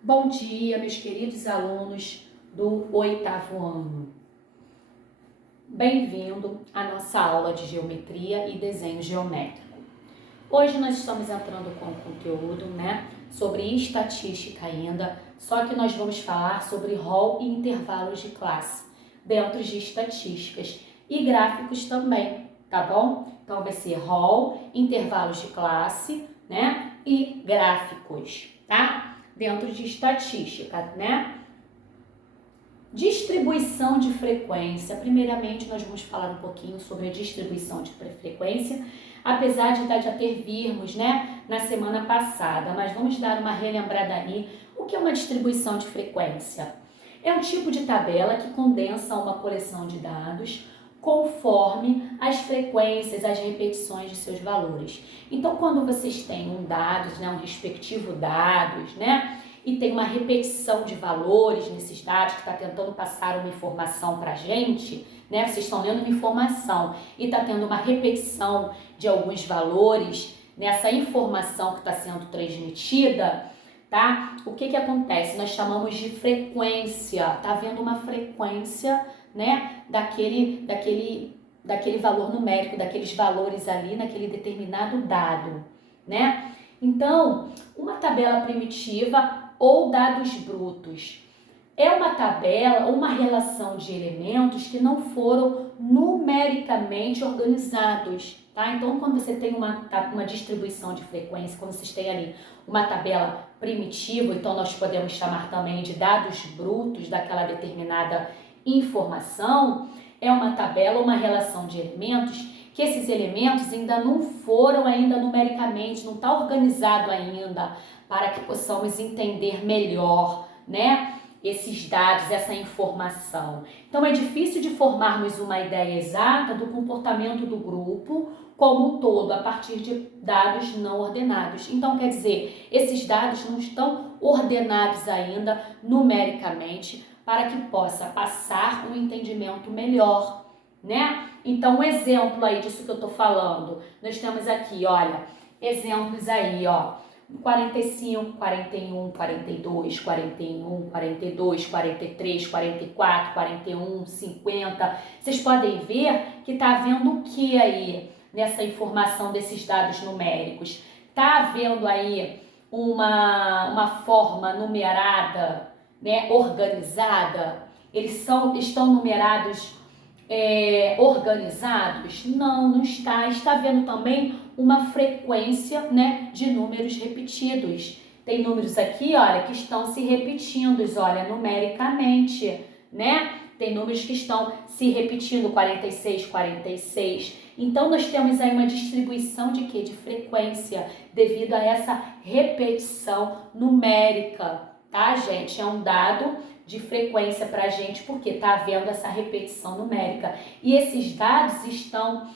Bom dia, meus queridos alunos do 8º ano. Bem-vindo à nossa aula de Geometria e Desenho Geométrico. Hoje nós estamos entrando com conteúdo, sobre estatística ainda, só que nós vamos falar sobre rol e intervalos de classe, dentro de estatísticas e gráficos também, tá bom? Então vai ser rol, intervalos de classe, e gráficos, tá? Dentro de estatística, Distribuição de frequência. Primeiramente, nós vamos falar um pouquinho sobre a distribuição de frequência, apesar de já ter virmos, na semana passada, mas vamos dar uma relembrada aí. O que é uma distribuição de frequência? É um tipo de tabela que condensa uma coleção de dados conforme as frequências, as repetições de seus valores. Então, quando vocês têm um dado, um respectivo dados, e tem uma repetição de valores nesses dados que está tentando passar uma informação para a gente, vocês estão lendo uma informação e está tendo uma repetição de alguns valores nessa informação que está sendo transmitida, tá? O que acontece? Nós chamamos de frequência, tá havendo uma frequência, daquele valor numérico, daqueles valores ali naquele determinado dado, Então, uma tabela primitiva ou dados brutos é uma tabela ou uma relação de elementos que não foram numericamente organizados, tá? Então, quando você tem uma distribuição de frequência, quando vocês têm ali uma tabela primitiva, então nós podemos chamar também de dados brutos daquela determinada informação, é uma tabela, uma relação de elementos que esses elementos ainda não foram numericamente, não está organizado ainda para que possamos entender melhor, esses dados, essa informação. Então é difícil de formarmos uma ideia exata do comportamento do grupo como um todo, a partir de dados não ordenados. Então quer dizer, esses dados não estão ordenados ainda numericamente para que possa passar um entendimento melhor, Então, um exemplo aí disso que eu tô falando, nós temos aqui, olha, exemplos aí, 45, 41, 42, 41, 42, 43, 44, 41, 50. Vocês podem ver que tá havendo o que aí nessa informação desses dados numéricos? Tá havendo aí uma forma numerada, organizada? Eles estão numerados organizados? Não está. Está havendo também uma frequência, de números repetidos. Tem números aqui, olha, que estão se repetindo, olha, numericamente, Tem números que estão se repetindo, 46, 46. Então, nós temos aí uma distribuição de quê? De frequência, devido a essa repetição numérica, tá, gente? É um dado de frequência para a gente, porque está havendo essa repetição numérica. E esses dados estão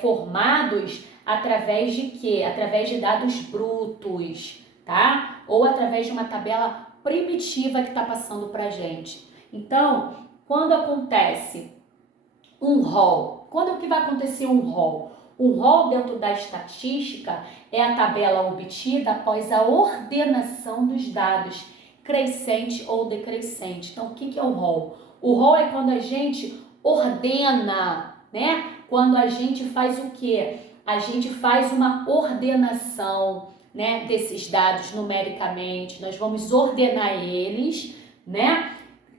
formados através de quê? Através de dados brutos, tá? Ou através de uma tabela primitiva que está passando para a gente. Então, quando acontece um rol, quando é que vai acontecer um rol? Um rol dentro da estatística é a tabela obtida após a ordenação dos dados, crescente ou decrescente. Então, o que é o rol? O rol é quando a gente ordena, Quando a gente faz o quê? A gente faz uma ordenação, desses dados numericamente. Nós vamos ordenar eles,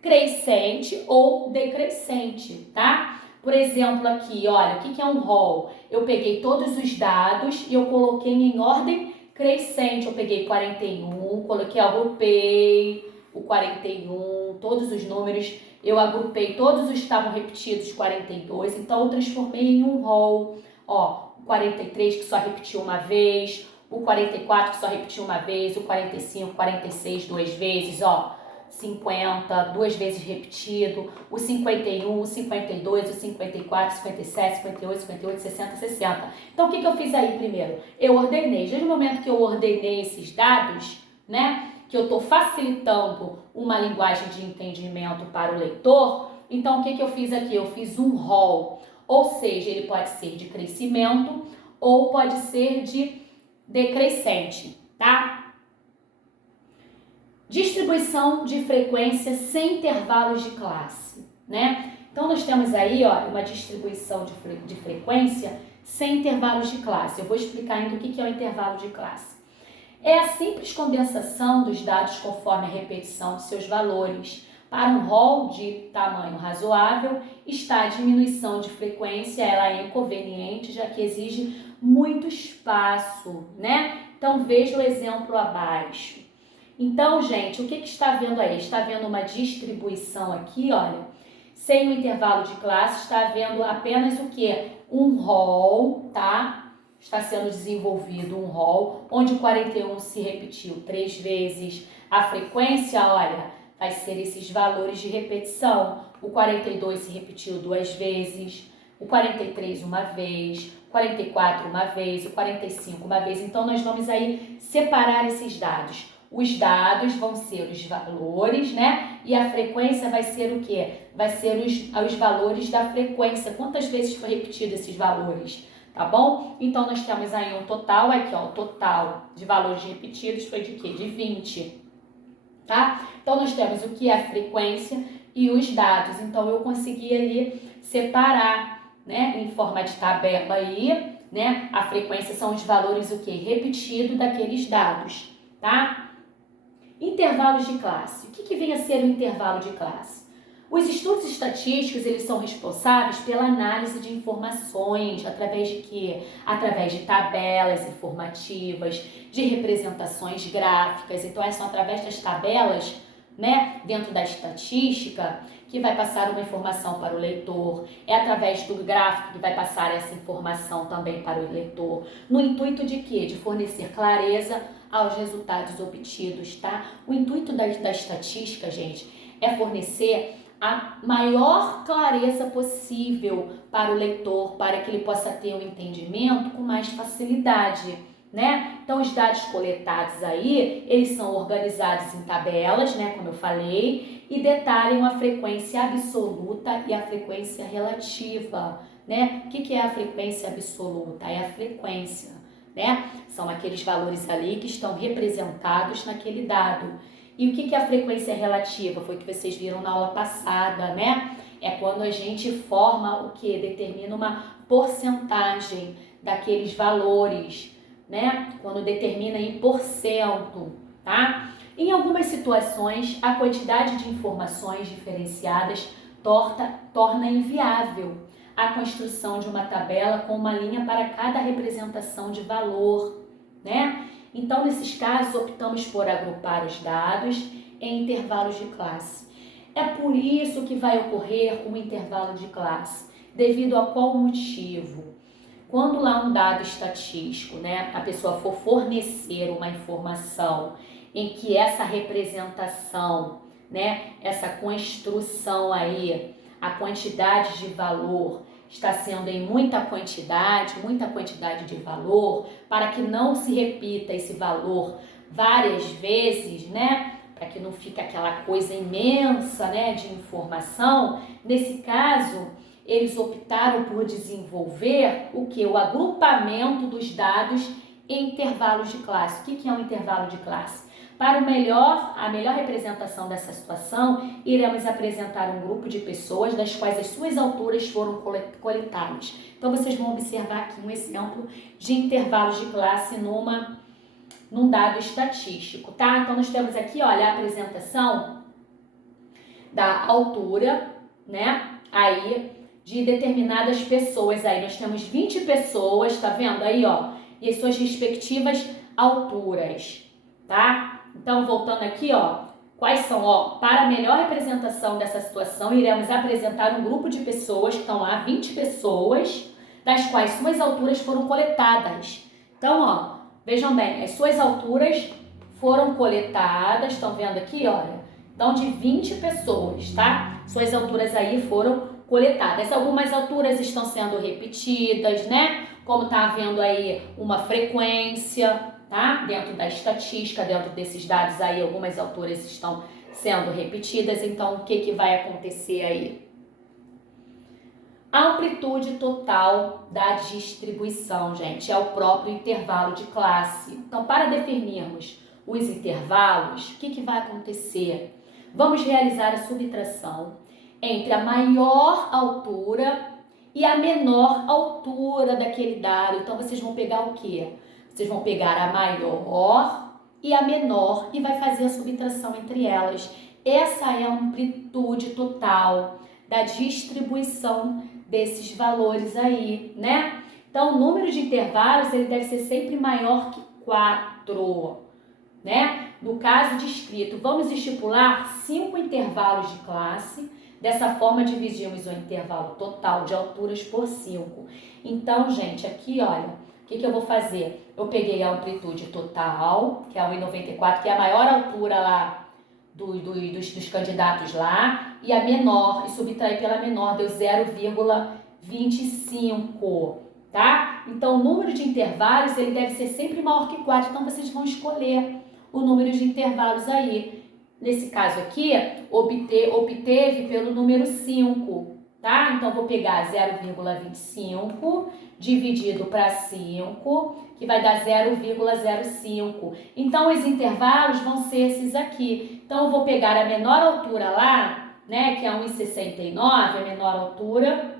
crescente ou decrescente, tá? Por exemplo, aqui, olha, o que é um rol? Eu peguei todos os dados e eu coloquei em ordem crescente. Eu peguei 41, agrupei o 41, todos os números, eu agrupei, todos estavam repetidos, 42, então eu transformei em um rol. O 43 que só repetiu uma vez, o 44 que só repetiu uma vez, o 45, 46 duas vezes, 50, duas vezes repetido, o 51, o 52, o 54, 57, 58, 58, 60, 60. Então, o que eu fiz aí primeiro? Eu ordenei. Desde o momento que eu ordenei esses dados, que eu estou facilitando uma linguagem de entendimento para o leitor, então, o que eu fiz aqui? Eu fiz um rol, ou seja, ele pode ser de crescimento ou pode ser de decrescente, tá? Distribuição de frequência sem intervalos de classe, né? Então, nós temos aí, ó, uma distribuição de frequência sem intervalos de classe. Eu vou explicar ainda o que é o intervalo de classe. É a simples condensação dos dados conforme a repetição de seus valores. Para um rol de tamanho razoável, está a diminuição de frequência, ela é inconveniente, já que exige muito espaço, né? Então, veja o exemplo abaixo. Então, gente, o que está vendo aí? Está vendo uma distribuição aqui, olha, sem o intervalo de classe, está vendo apenas o quê? Um rol, tá? Está sendo desenvolvido um rol, onde o 41 se repetiu 3 vezes. A frequência, olha, vai ser esses valores de repetição. O 42 se repetiu 2 vezes, o 43 uma vez, o 44 uma vez, o 45 uma vez. Então, nós vamos aí separar esses dados. Os dados vão ser os valores, né? E a frequência vai ser o quê? Vai ser os valores da frequência. Quantas vezes foi repetido esses valores, tá bom? Então, nós temos aí um total, aqui ó, o total de valores repetidos foi de quê? De 20, tá? Então, nós temos o que é a frequência e os dados. Então, eu consegui aí separar, né? Em forma de tabela aí, né? A frequência são os valores o quê? Repetido daqueles dados, tá? Intervalos de classe. O que vem a ser o intervalo de classe? Os estudos estatísticos, eles são responsáveis pela análise de informações, através de quê? Através de tabelas informativas, de representações gráficas. Então, são através das tabelas, né, dentro da estatística, que vai passar uma informação para o leitor. É através do gráfico que vai passar essa informação também para o leitor. No intuito de quê? De fornecer clareza aos resultados obtidos, tá? O intuito da estatística, gente, é fornecer a maior clareza possível para o leitor, para que ele possa ter um entendimento com mais facilidade, né? Então, os dados coletados aí, eles são organizados em tabelas, né, como eu falei, e detalham a frequência absoluta e a frequência relativa, né? O que é a frequência absoluta? É a frequência, né? São aqueles valores ali que estão representados naquele dado. E o que é a frequência relativa? Foi o que vocês viram na aula passada, né? É quando a gente forma o que? Determina uma porcentagem daqueles valores, né? Quando determina em porcento, tá? Em algumas situações, a quantidade de informações diferenciadas torna inviável a construção de uma tabela com uma linha para cada representação de valor, né? Então, nesses casos, optamos por agrupar os dados em intervalos de classe. É por isso que vai ocorrer um intervalo de classe. Devido a qual motivo? Quando lá um dado estatístico, né, a pessoa for fornecer uma informação em que essa representação, né, essa construção aí, a quantidade de valor está sendo em muita quantidade de valor, para que não se repita esse valor várias vezes, né? Para que não fique aquela coisa imensa, né, de informação. Nesse caso, eles optaram por desenvolver o que? O agrupamento dos dados em intervalos de classe. O que é um intervalo de classe? Para a melhor representação dessa situação, iremos apresentar um grupo de pessoas das quais as suas alturas foram coletadas. Então, vocês vão observar aqui um exemplo de intervalos de classe num dado estatístico, tá? Então, nós temos aqui, olha, a apresentação da altura, né? Aí, de determinadas pessoas. Aí, nós temos 20 pessoas, tá vendo? Aí, ó, e as suas respectivas alturas, tá? Então, voltando aqui, ó, quais são, ó, para a melhor representação dessa situação, iremos apresentar um grupo de pessoas, que estão lá, 20 pessoas, das quais suas alturas foram coletadas. Então, ó, vejam bem, as suas alturas foram coletadas, estão vendo aqui, olha? Então, de 20 pessoas, tá? Suas alturas aí foram coletadas. Algumas alturas estão sendo repetidas, né? Como tá havendo aí uma frequência, tá? Dentro da estatística, dentro desses dados aí, algumas alturas estão sendo repetidas. Então, o que vai acontecer aí? A amplitude total da distribuição, gente, é o próprio intervalo de classe. Então, para definirmos os intervalos, o que vai acontecer? Vamos realizar a subtração entre a maior altura e a menor altura daquele dado. Então, vocês vão pegar o quê? Vocês vão pegar a maior e a menor e vai fazer a subtração entre elas. Essa é a amplitude total da distribuição desses valores aí, né? Então, o número de intervalos ele deve ser sempre maior que 4, né? No caso descrito, vamos estipular 5 intervalos de classe. Dessa forma, dividimos o intervalo total de alturas por 5. Então, gente, aqui, olha, o que eu vou fazer? Eu peguei a amplitude total, que é 1,94, que é a maior altura lá dos candidatos lá, e a menor, e subtrair pela menor, deu 0,25, tá? Então, o número de intervalos, ele deve ser sempre maior que 4, então vocês vão escolher o número de intervalos aí. Nesse caso aqui, obteve pelo número 5, tá? Então, vou pegar 0,25 dividido para 5, que vai dar 0,05. Então, os intervalos vão ser esses aqui. Então, eu vou pegar a menor altura lá, né, que é 1,69, a menor altura,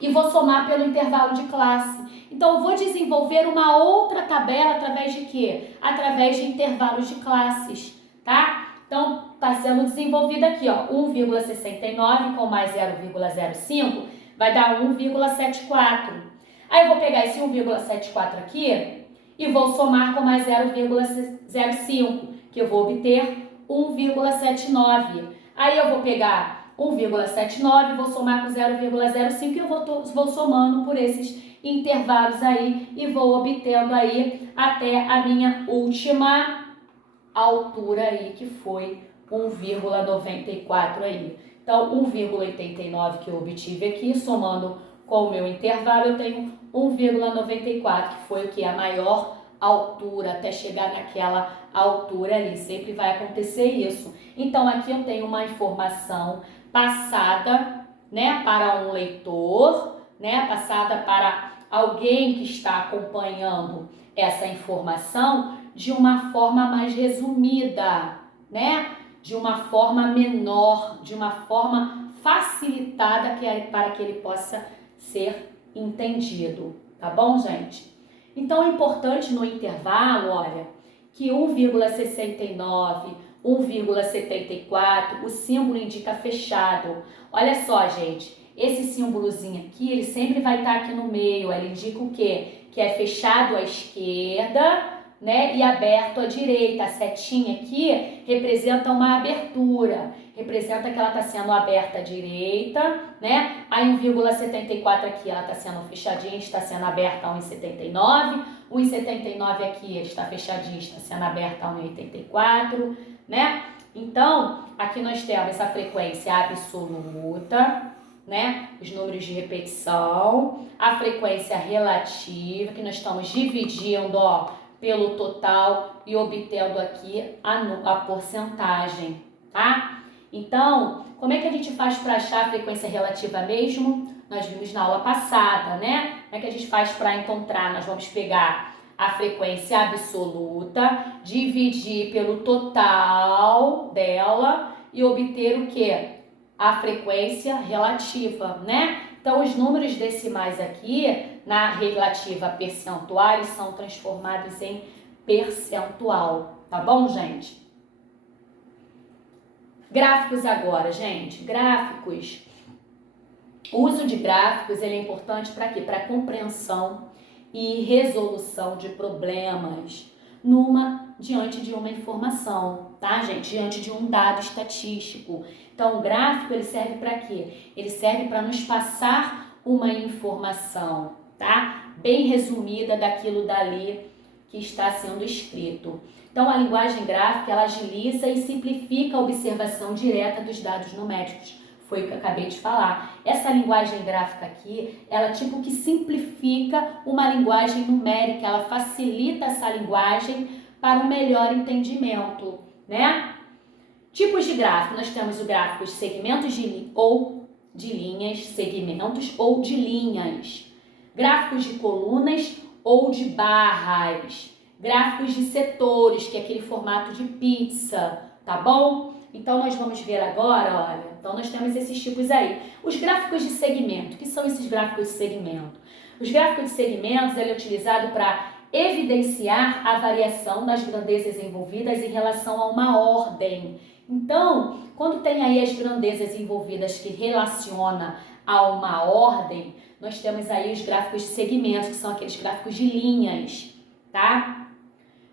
e vou somar pelo intervalo de classe. Então, eu vou desenvolver uma outra tabela através de quê? Através de intervalos de classes, tá? Então, está sendo desenvolvido aqui, ó, 1,69 com mais 0,05 vai dar 1,74. Aí eu vou pegar esse 1,74 aqui e vou somar com mais 0,05, que eu vou obter 1,79. Aí eu vou pegar 1,79, vou somar com 0,05 e eu vou somando por esses intervalos aí e vou obtendo aí até a minha última altura aí, que foi 1,94 aí. Então, 1,89 que eu obtive aqui, somando com o meu intervalo, eu tenho 1,94, que foi o que? A maior altura, até chegar naquela altura ali. Sempre vai acontecer isso. Então, aqui eu tenho uma informação passada, né, para um leitor, né, passada para alguém que está acompanhando essa informação de uma forma mais resumida, né? De uma forma menor, de uma forma facilitada para que ele possa ser entendido, tá bom, gente? Então, é importante no intervalo, olha, que 1,69, 1,74, o símbolo indica fechado. Olha só, gente, esse símbolozinho aqui, ele sempre vai estar aqui no meio, ele indica o quê? Que é fechado à esquerda, né, e aberto à direita. A setinha aqui representa uma abertura, representa que ela está sendo aberta à direita, né? A 1,74 aqui ela está sendo fechadinha, está sendo aberta a 1,79. 1,79 aqui ele está fechadinho, está sendo aberta a 1,84, né? Então, aqui nós temos a frequência absoluta, né? Os números de repetição, a frequência relativa, que nós estamos dividindo, ó, pelo total e obtendo aqui a porcentagem, tá? Então, como é que a gente faz para achar a frequência relativa mesmo? Nós vimos na aula passada, né? Como é que a gente faz para encontrar? Nós vamos pegar a frequência absoluta, dividir pelo total dela e obter o quê? A frequência relativa, né? Então, os números decimais aqui, na relativa percentual, eles são transformados em percentual, tá bom, gente? Gráficos agora, gente. Gráficos. O uso de gráficos ele é importante para quê? Para compreensão e resolução de problemas diante de uma informação, tá, gente? Diante de um dado estatístico. Então, o gráfico ele serve para quê? Ele serve para nos passar uma informação, tá? Bem resumida daquilo dali que está sendo escrito. Então, a linguagem gráfica ela agiliza e simplifica a observação direta dos dados numéricos. Foi o que eu acabei de falar. Essa linguagem gráfica aqui, ela tipo que simplifica uma linguagem numérica, ela facilita essa linguagem para um melhor entendimento, né? Tipos de gráfico, nós temos o gráfico de segmentos ou de linhas, segmentos ou de linhas. Gráficos de colunas ou de barras. gráficos de setores, que é aquele formato de pizza, tá bom? Então, nós vamos ver agora, olha, então nós temos esses tipos aí. Os gráficos de segmento, o que são esses gráficos de segmento? Os gráficos de segmentos, ele é utilizado para evidenciar a variação das grandezas envolvidas em relação a uma ordem. Então, quando tem aí as grandezas envolvidas que relaciona a uma ordem, nós temos aí os gráficos de segmentos, que são aqueles gráficos de linhas, tá?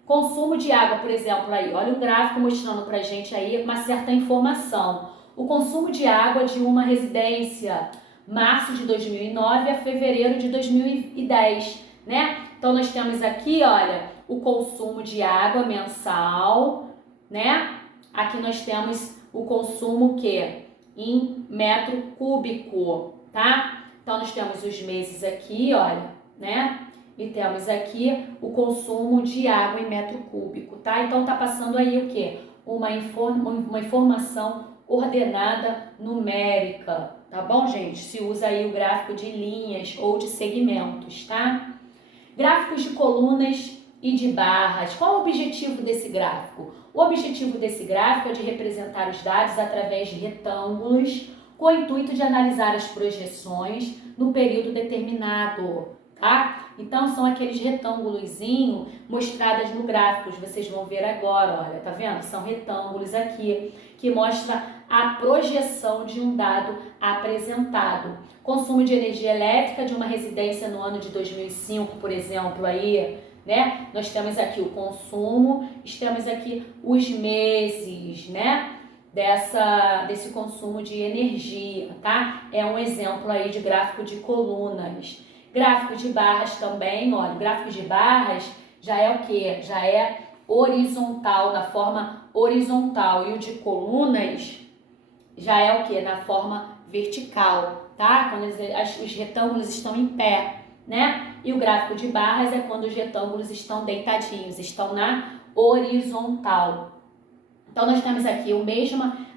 Consumo de água, por exemplo, aí, olha o gráfico mostrando pra gente aí uma certa informação. O consumo de água de uma residência, março de 2009 a fevereiro de 2010, né? Então, nós temos aqui, olha, o consumo de água mensal, né? Aqui nós temos o consumo que em metro cúbico, tá? Então, nós temos os meses aqui, olha, né? E temos aqui o consumo de água em metro cúbico, tá? Então, tá passando aí o quê? Uma informação ordenada numérica, tá bom, gente? Se usa aí o gráfico de linhas ou de segmentos, tá? Gráficos de colunas e de barras. Qual o objetivo desse gráfico? O objetivo desse gráfico é de representar os dados através de retângulos com o intuito de analisar as projeções no período determinado, tá? Então, são aqueles retângulozinhos mostrados no gráfico, vocês vão ver agora, olha, tá vendo? São retângulos aqui que mostra a projeção de um dado apresentado. Consumo de energia elétrica de uma residência no ano de 2005, por exemplo, aí, né? Nós temos aqui o consumo, temos aqui os meses, né? Desse consumo de energia, tá? É um exemplo aí de gráfico de colunas. Gráfico de barras também, olha, o gráfico de barras já é o quê? Já é horizontal, na forma horizontal, e o de colunas já é o quê? Na forma vertical, tá? Quando os retângulos estão em pé, né? E o gráfico de barras é quando os retângulos estão deitadinhos, estão na horizontal. Então, nós temos aqui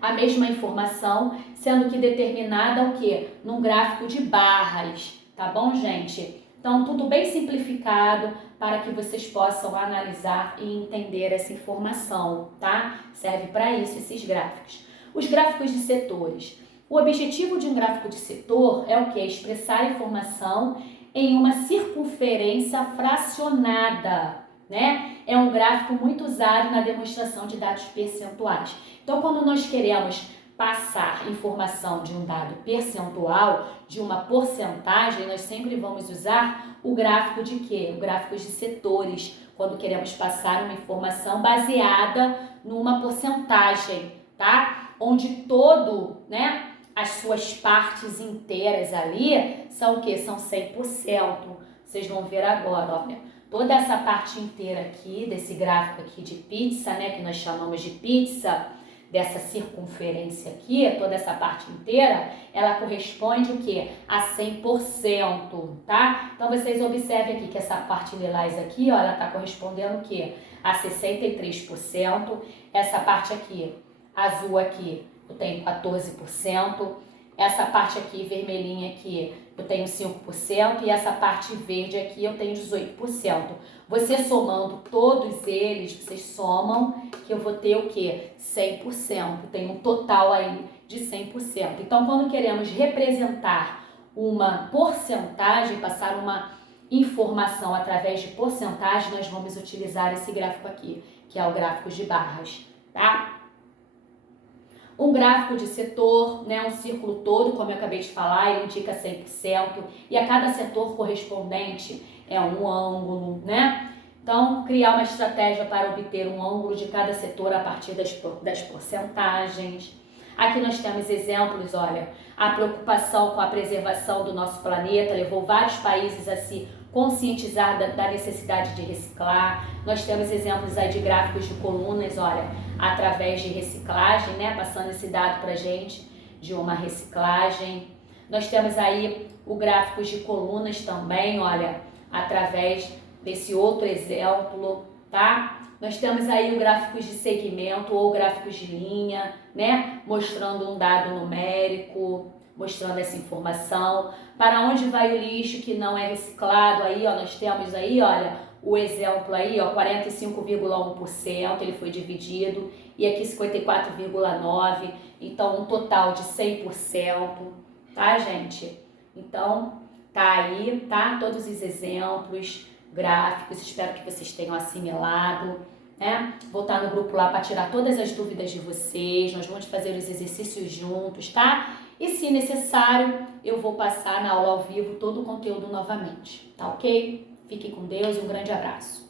a mesma informação, sendo que determinada o quê? Num gráfico de barras, tá bom, gente? Então, tudo bem simplificado para que vocês possam analisar e entender essa informação, tá? Serve para isso esses gráficos. Os gráficos de setores. O objetivo de um gráfico de setor é o quê? Expressar a informação em uma circunferência fracionada, né? É um gráfico muito usado na demonstração de dados percentuais. Então, quando nós queremos passar informação de um dado percentual, de uma porcentagem, nós sempre vamos usar o gráfico de quê? O gráfico de setores, quando queremos passar uma informação baseada numa porcentagem, tá? Onde todo, né, as suas partes inteiras ali são o quê? São 100%. Vocês vão ver agora, olha. Toda essa parte inteira aqui, desse gráfico aqui de pizza, né, que nós chamamos de pizza, dessa circunferência aqui, toda essa parte inteira, ela corresponde o quê? A 100%, tá? Então, vocês observem aqui que essa parte lilás aqui, ó, ela tá correspondendo o quê? A 63%. Essa parte aqui, azul aqui, eu tenho 14%. Essa parte aqui, vermelhinha aqui, eu tenho 5%. E essa parte verde aqui, eu tenho 18%. Você somando todos eles, vocês somam, que eu vou ter o quê? 100%. Tem um total aí de 100%. Então, quando queremos representar uma porcentagem, passar uma informação através de porcentagem, nós vamos utilizar esse gráfico aqui, que é o gráfico de barras, tá? Um gráfico de setor, né, um círculo todo, como eu acabei de falar, ele indica 100%, e a cada setor correspondente é um ângulo, né? Então, criar uma estratégia para obter um ângulo de cada setor a partir das porcentagens. Aqui nós temos exemplos, olha, a preocupação com a preservação do nosso planeta levou vários países a se conscientizar da necessidade de reciclar. Nós temos exemplos aí de gráficos de colunas, olha, através de reciclagem, né, passando esse dado pra gente de uma reciclagem. Nós temos aí o gráfico de colunas também, olha, através desse outro exemplo, tá? Nós temos aí o gráficos de segmento ou gráficos de linha, né, mostrando um dado numérico, mostrando essa informação. Para onde vai o lixo que não é reciclado? Aí, ó, nós temos aí, olha, o exemplo aí, ó, 45,1%, ele foi dividido, e aqui 54,9%, então um total de 100%, tá, gente? Então, tá aí, tá? Todos os exemplos gráficos, espero que vocês tenham assimilado, né? Vou estar no grupo lá para tirar todas as dúvidas de vocês, nós vamos fazer os exercícios juntos, tá? E se necessário, eu vou passar na aula ao vivo todo o conteúdo novamente, tá ok? Fiquem com Deus e um grande abraço.